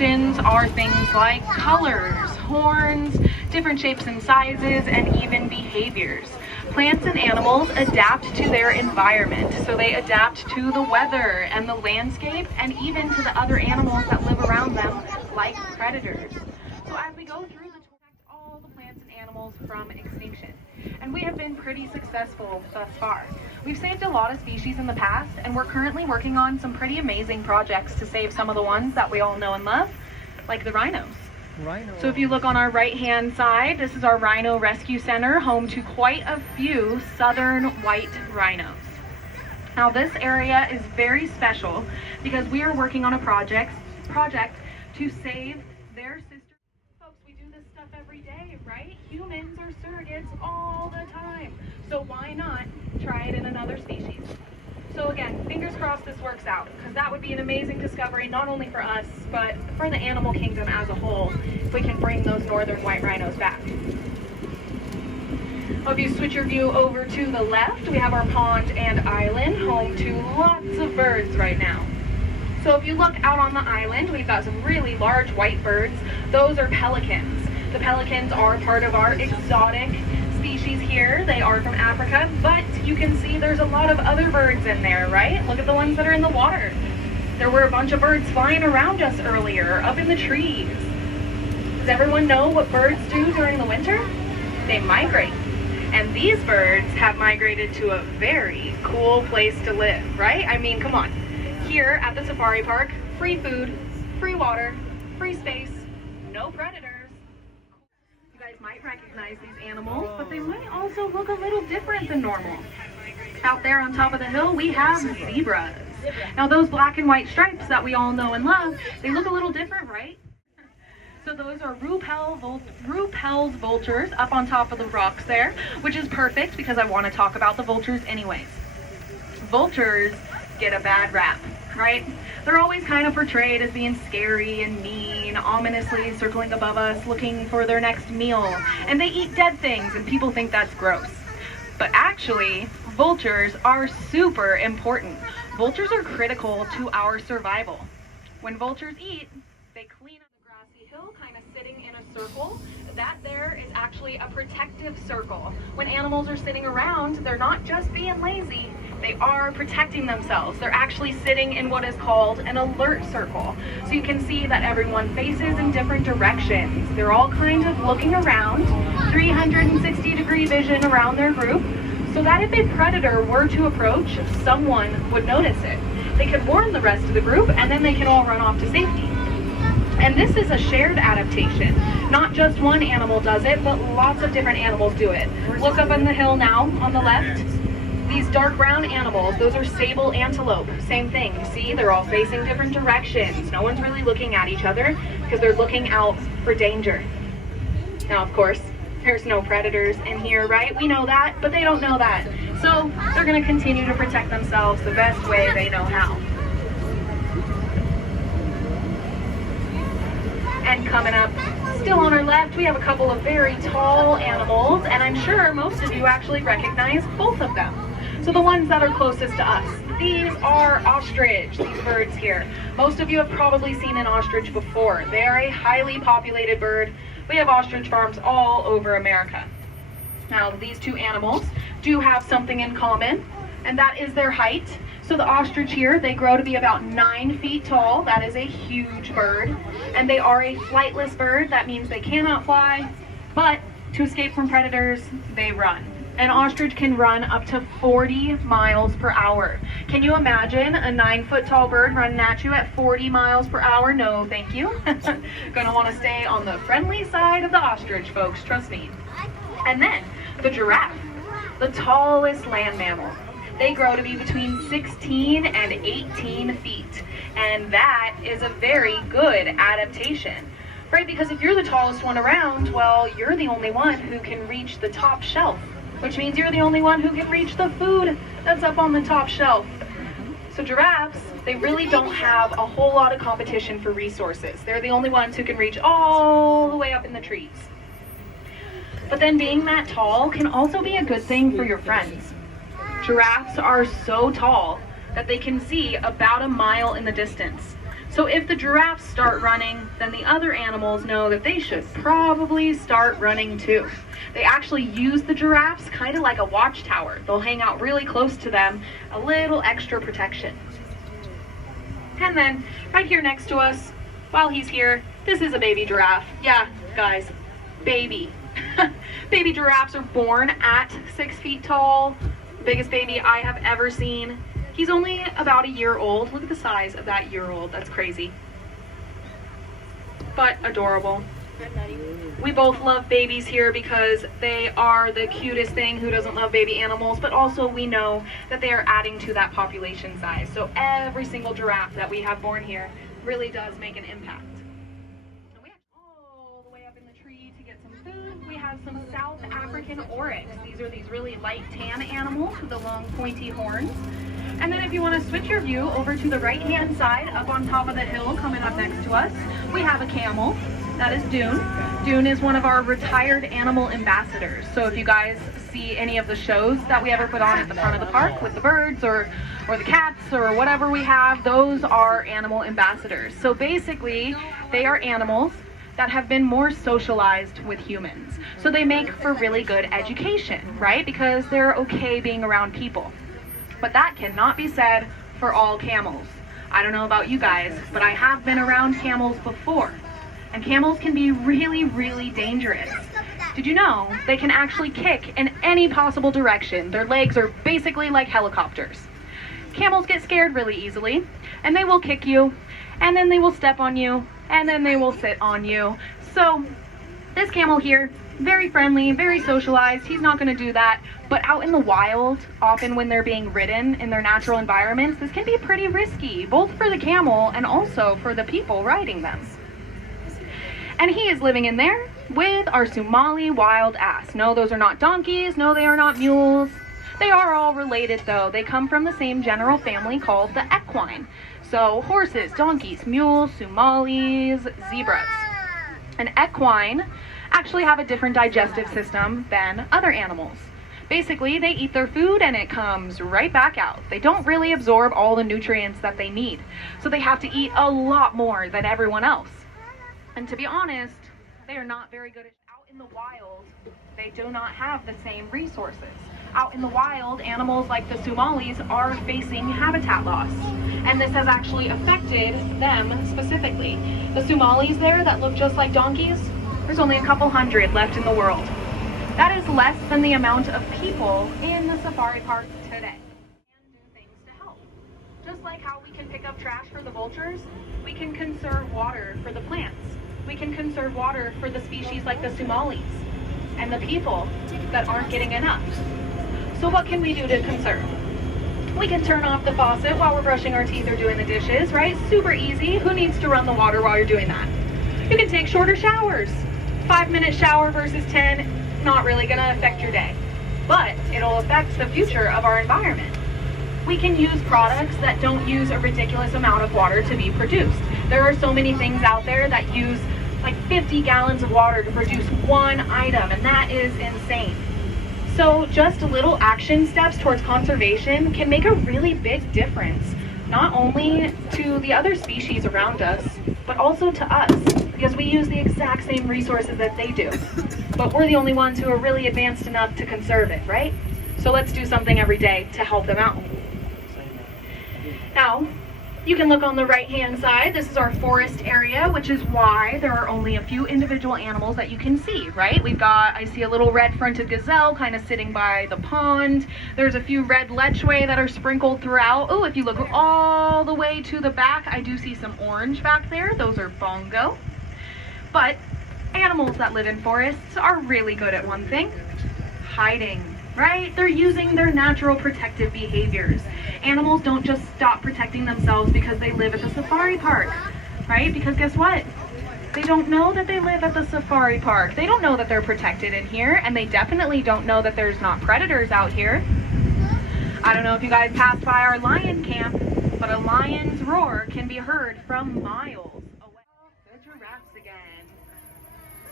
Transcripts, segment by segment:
adaptations are things like colors, horns, different shapes and sizes, and even behaviors. Plants and animals adapt to their environment, so they adapt to the weather and the landscape and even to the other animals that live around them, like predators. So as we go through the protect all the plants and animals from extinction. And we have been pretty successful thus far. We've saved a lot of species in the past, and we're currently working on some pretty amazing projects to save some of the ones that we all know and love, like the rhinos. So if you look on our right-hand side, this is our Rhino Rescue Center, home to quite a few southern white rhinos. Now this area is very special because we are working on a project to save their sister. Folks, we do this stuff every day, right? Humans are surrogates all the time. So why not try it in another species? So again, fingers crossed this works out, because that would be an amazing discovery, not only for us, but for the animal kingdom as a whole, if we can bring those northern white rhinos back. Well, if you switch your view over to the left, we have our pond and island, home to lots of birds right now. So if you look out on the island, we've got some really large white birds. Those are pelicans. The pelicans are part of our exotic species here. They are from Africa, but you can see there's a lot of other birds in there, right? Look at the ones that are in the water. There were a bunch of birds flying around us earlier, up in the trees. Does everyone know what birds do during the winter? They migrate. And these birds have migrated to a very cool place to live, right? I mean, come on. Here at the safari park, free food, free water, free space, no predators. You guys might recognize these animals, but they might also look a little different than normal. Out there on top of the hill, we have zebras. Now those black and white stripes that we all know and love, they look a little different, right? So those are Ruppel's vultures up on top of the rocks there, which is perfect because I want to talk about the vultures anyways. Vultures get a bad rap, right? They're always kind of portrayed as being scary and mean, ominously circling above us, looking for their next meal. And they eat dead things, and people think that's gross. But actually, vultures are super important. Vultures are critical to our survival. When vultures eat, they clean up the grassy hill, kind of sitting in a circle. That there is actually a protective circle. When animals are sitting around, they're not just being lazy, they are protecting themselves. They're actually sitting in what is called an alert circle. So you can see that everyone faces in different directions. They're all kind of looking around, 360-degree vision around their group, so that if a predator were to approach, someone would notice it. They could warn the rest of the group, and then they can all run off to safety. And this is a shared adaptation. Not just one animal does it, but lots of different animals do it. Look up on the hill now, on the left. These dark brown animals, those are sable antelope. Same thing, you see, they're all facing different directions. No one's really looking at each other because they're looking out for danger. Now, of course, there's no predators in here, right? We know that, but they don't know that. So they're going to continue to protect themselves the best way they know how. And coming up, still on our left, we have a couple of very tall animals, and I'm sure most of you actually recognize both of them. So the ones that are closest to us, these are ostrich, these birds here. Most of you have probably seen an ostrich before. They are a highly populated bird. We have ostrich farms all over America. Now, these two animals do have something in common, and that is their height. So the ostrich here, they grow to be about 9 feet tall. That is a huge bird. And they are a flightless bird. That means they cannot fly, but to escape from predators, they run. An ostrich can run up to 40 miles per hour. Can you imagine a 9-foot tall bird running at you at 40 miles per hour? No, thank you. Gonna want to stay on the friendly side of the ostrich, folks, trust me. And then the giraffe, the tallest land mammal. They grow to be between 16 and 18 feet. And that is a very good adaptation, right? Because if you're the tallest one around, well, you're the only one who can reach the top shelf, which means you're the only one who can reach the food that's up on the top shelf. So giraffes, they really don't have a whole lot of competition for resources. They're the only ones who can reach all the way up in the trees. But then being that tall can also be a good thing for your friends. Giraffes are so tall that they can see about a mile in the distance. So if the giraffes start running, then the other animals know that they should probably start running too. They actually use the giraffes kind of like a watchtower. They'll hang out really close to them, a little extra protection. And then right here next to us, while he's here, this is a baby giraffe. Yeah, guys, baby. Baby giraffes are born at 6 feet tall. Biggest baby I have ever seen. He's only about a year old. Look at the size of that year-old. That's crazy. But adorable. We both love babies here because they are the cutest thing. Who doesn't love baby animals? But also we know that they are adding to that population size. So every single giraffe that we have born here really does make an impact. All the way up in the tree to get some food, we have some South African oryx. These are these really light tan animals with the long pointy horns. And then if you want to switch your view over to the right-hand side, up on top of the hill coming up next to us, we have a camel. That is Dune. Dune is one of our retired animal ambassadors. So if you guys see any of the shows that we ever put on at the front of the park with the birds or the cats or whatever we have, those are animal ambassadors. So basically, they are animals that have been more socialized with humans. So they make for really good education, right? Because they're okay being around people. But that cannot be said for all camels. I don't know about you guys, but I have been around camels before. And camels can be really, really dangerous. Did you know they can actually kick in any possible direction? Their legs are basically like helicopters. Camels get scared really easily, and they will kick you, and then they will step on you, and then they will sit on you. So this camel here, very friendly, very socialized. He's not going to do that. But out in the wild, often when they're being ridden in their natural environments, this can be pretty risky, both for the camel and also for the people riding them. And he is living in there with our Somali wild ass. No, those are not donkeys. No, they are not mules. They are all related though. They come from the same general family called the equine. So horses, donkeys, mules, Somalis, zebras. An equine actually have a different digestive system than other animals. Basically, they eat their food and it comes right back out. They don't really absorb all the nutrients that they need. So they have to eat a lot more than everyone else. And to be honest, they are not very good at out in the wild. They do not have the same resources. Out in the wild, animals like the Somalis are facing habitat loss. And this has actually affected them specifically. The Somalis there that look just like donkeys, there's only a couple hundred left in the world. That is less than the amount of people in the safari park today. And do things to help. Just like how we can pick up trash for the vultures, we can conserve water for the plants. We can conserve water for the species like the Somalis and the people that aren't getting enough. So what can we do to conserve? We can turn off the faucet while we're brushing our teeth or doing the dishes, right? Super easy. Who needs to run the water while you're doing that? You can take shorter showers. 5-minute shower versus 10, not really gonna affect your day, but it'll affect the future of our environment. We can use products that don't use a ridiculous amount of water to be produced. There are so many things out there that use like 50 gallons of water to produce one item, and that is insane. So just little action steps towards conservation can make a really big difference, not only to the other species around us, but also to us, because we use the exact same resources that they do. But we're the only ones who are really advanced enough to conserve it, right? So let's do something every day to help them out. Now, you can look on the right-hand side. This is our forest area, which is why there are only a few individual animals that you can see, right? I see a little red-fronted gazelle kind of sitting by the pond. There's a few red lechwe that are sprinkled throughout. Oh, if you look all the way to the back, I do see some orange back there. Those are bongo. But animals that live in forests are really good at one thing: hiding, right? They're using their natural protective behaviors. Animals don't just stop protecting themselves because they live at the safari park, right? Because guess what? They don't know that they live at the safari park. They don't know that they're protected in here, and they definitely don't know that there's not predators out here. I don't know if you guys passed by our lion camp, but a lion's roar can be heard from miles away. The giraffes again.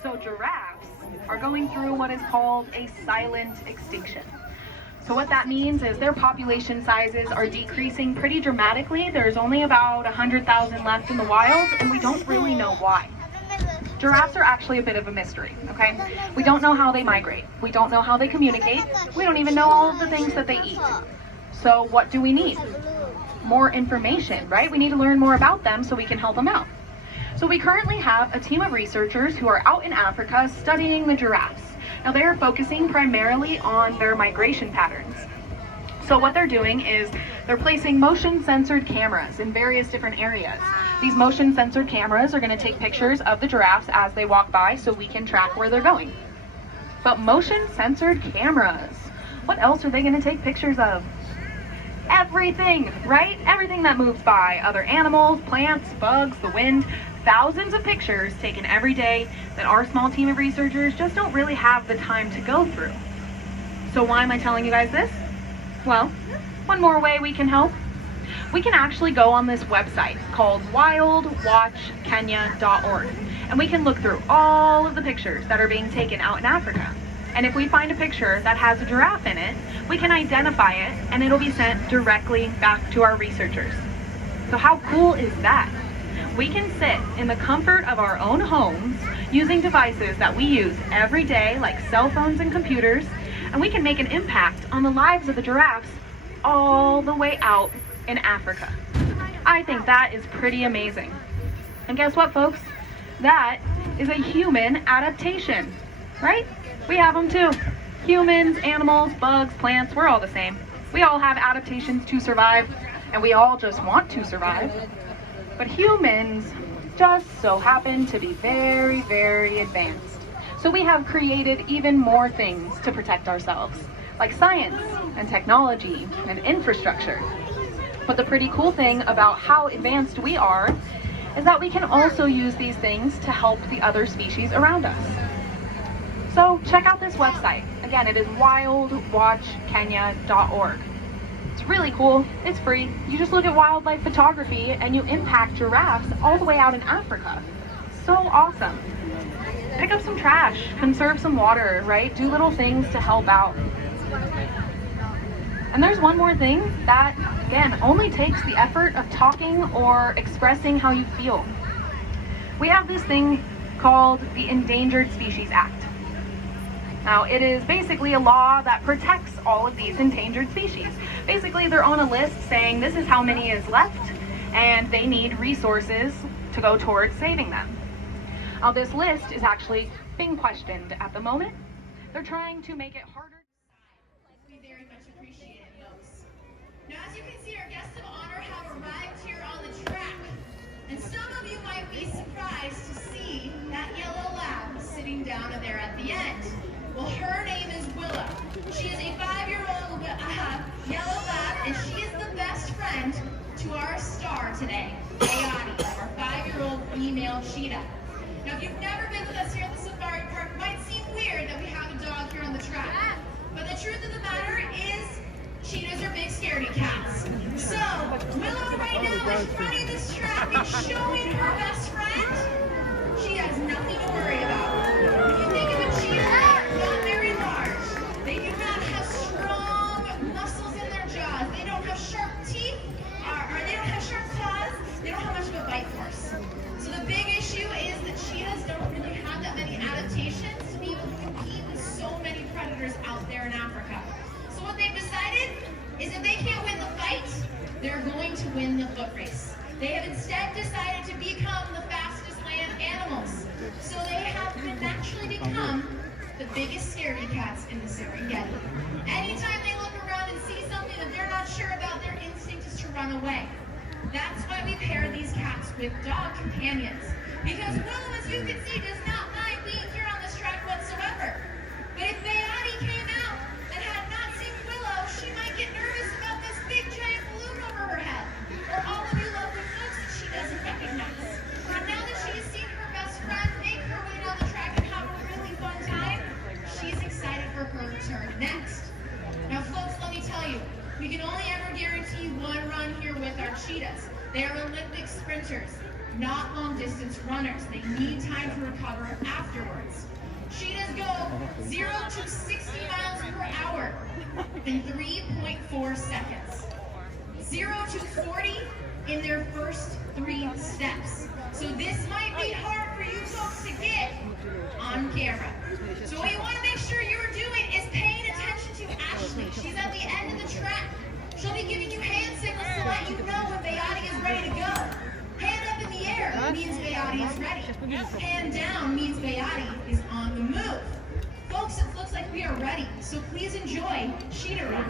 So giraffes are going through what is called a silent extinction. So what that means is their population sizes are decreasing pretty dramatically. There's only about 100,000 left in the wild, and we don't really know why. Giraffes are actually a bit of a mystery, okay? We don't know how they migrate. We don't know how they communicate. We don't even know all of the things that they eat. So what do we need? More information, right? We need to learn more about them so we can help them out. So we currently have a team of researchers who are out in Africa studying the giraffes. Now they are focusing primarily on their migration patterns. So what they're doing is they're placing motion censored cameras in various different areas. These motion censored cameras are going to take pictures of the giraffes as they walk by so we can track where they're going. But motion censored cameras, what else are they going to take pictures of? Everything, right? Everything that moves by, other animals, plants, bugs, the wind. Thousands of pictures taken every day that our small team of researchers just don't really have the time to go through. So why am I telling you guys this? Well, one more way we can help. We can actually go on this website called wildwatchkenya.org, and we can look through all of the pictures that are being taken out in Africa. And if we find a picture that has a giraffe in it, we can identify it and it'll be sent directly back to our researchers. So how cool is that? We can sit in the comfort of our own homes using devices that we use every day, like cell phones and computers, and we can make an impact on the lives of the giraffes all the way out in Africa. I think that is pretty amazing. And guess what, folks? That is a human adaptation, right? We have them too. Humans, animals, bugs, plants, we're all the same. We all have adaptations to survive, and we all just want to survive. But humans just so happen to be very, very advanced. So we have created even more things to protect ourselves, like science and technology and infrastructure. But the pretty cool thing about how advanced we are is that we can also use these things to help the other species around us. So check out this website. Again, it is wildwatchkenya.org. It's really cool. It's free. You just look at wildlife photography and you impact giraffes all the way out in Africa. So awesome. Pick up some trash, conserve some water, right? Do little things to help out. And there's one more thing that, again, only takes the effort of talking or expressing how you feel. We have this thing called the Endangered Species Act. Now, it is basically a law that protects all of these endangered species. Basically, they're on a list saying this is how many is left, and they need resources to go towards saving them. Now, this list is actually being questioned at the moment. They're trying to make it harder. We very much appreciate it, folks. Now, as you can see, our guests of honor have arrived here on the track. And some of you might be surprised to see that yellow lab sitting down there at the end. Well, her name is Willow. She is a 5-year-old yellow lab, and she is the best friend to our star today, Ayani, our 5-year-old female cheetah. Now, if you've never been with us here at the safari park, it might seem weird that we have a dog here on the track. But the truth of the matter is, cheetahs are big scaredy cats. So, Willow right now is running this track and showing her best friend she has nothing to worry about. When you think of a cheetah, not very large. They do not have strong muscles in their jaws. They don't have sharp teeth, or they don't have sharp claws. They don't have much of a bite force. So the big issue is that cheetahs don't really have that many adaptations to be able to compete with so many predators out there in Africa. So what they've decided is if they can't win the fight, they're going to win the foot race. They have instead decided to become the fastest land animals. So they have naturally become the biggest scaredy cats in the Serengeti. Anytime they look around and see something that they're not sure about, their instinct is to run away. That's why we pair these cats with dog companions. Because Willow, as you can see, does not mind being here on this track whatsoever. But if Bayani came out and had not seen Willow, she might get nervous about this big giant balloon over her head. Or all of you lovely folks that she doesn't recognize. But now that she's seen her best friend make her way down the track and have a really fun time, she's excited for her turn next. Now folks, let me tell you, we can only ever guarantee one run here with our cheetahs. They are Olympic sprinters, not long distance runners. They need time to recover afterwards. Cheetahs go 0 to 60 miles per hour in 3.4 seconds. 0 to 40 in their first 3 steps. So this might be hard for you folks to get on camera. So what you want to make sure you're doing is paying attention to Ashley. She's at the end of the track. She'll be giving you hand signals to let you know when Beati is ready to go. Hand up in the air means Beati is ready. Hand down means Beati is on the move. Folks, it looks like we are ready, so please enjoy Cheetah Run.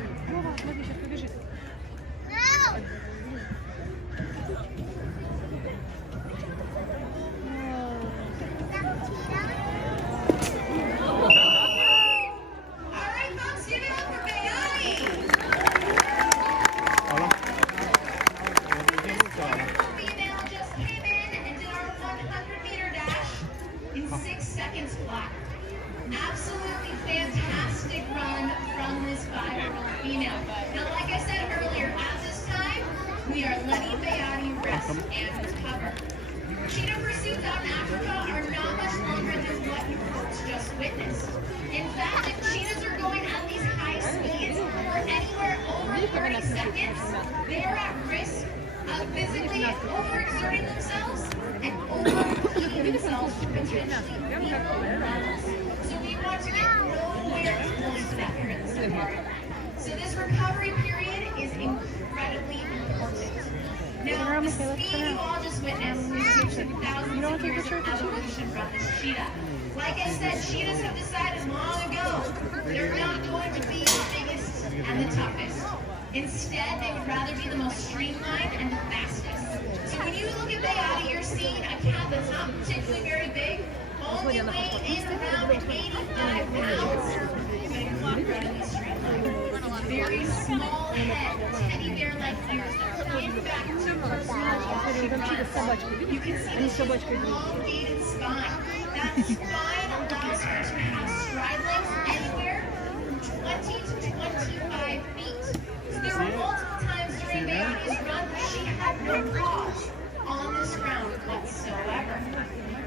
Absolutely fantastic run from this 5-year-old female. Now, like I said earlier, at this time, we are letting Beati rest and recover. Cheetah pursuits out in Africa are not much longer than what you folks just witnessed. In fact, if cheetahs are going at these high speeds for anywhere over 30 seconds, they are at risk of physically overexerting themselves and overheating themselves to potentially lethal levels. So we want to get nowhere close to that during this safari. So this recovery period is incredibly important. Now, the speed you all just witnessed is due to thousands of years of evolution from this cheetah. Like I said, cheetahs have decided long ago they're not going to be the biggest and the toughest. Instead, they would rather be the most streamlined and the fastest. So when you look at Beati, you're seeing a cat that's not particularly very big, only weighing in around 85 pounds. Incredibly streamlined. Very small head, teddy bear-like ears that are in back to personality. You can see this elongated spine. That spine allows her to have stride lengths anywhere from 20 to 25 feet. So there were multiple times during Beati's run where she had no pause on this ground whatsoever.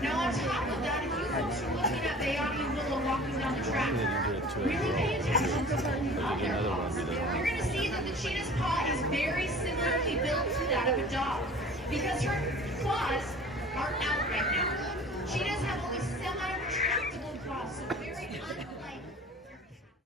Now on top of that, if you folks are looking at Beati and Willow walking down the track, really pay attention to their paws. You're going to see that the cheetah's paw is very similarly built to that of a dog because her claws are out right now.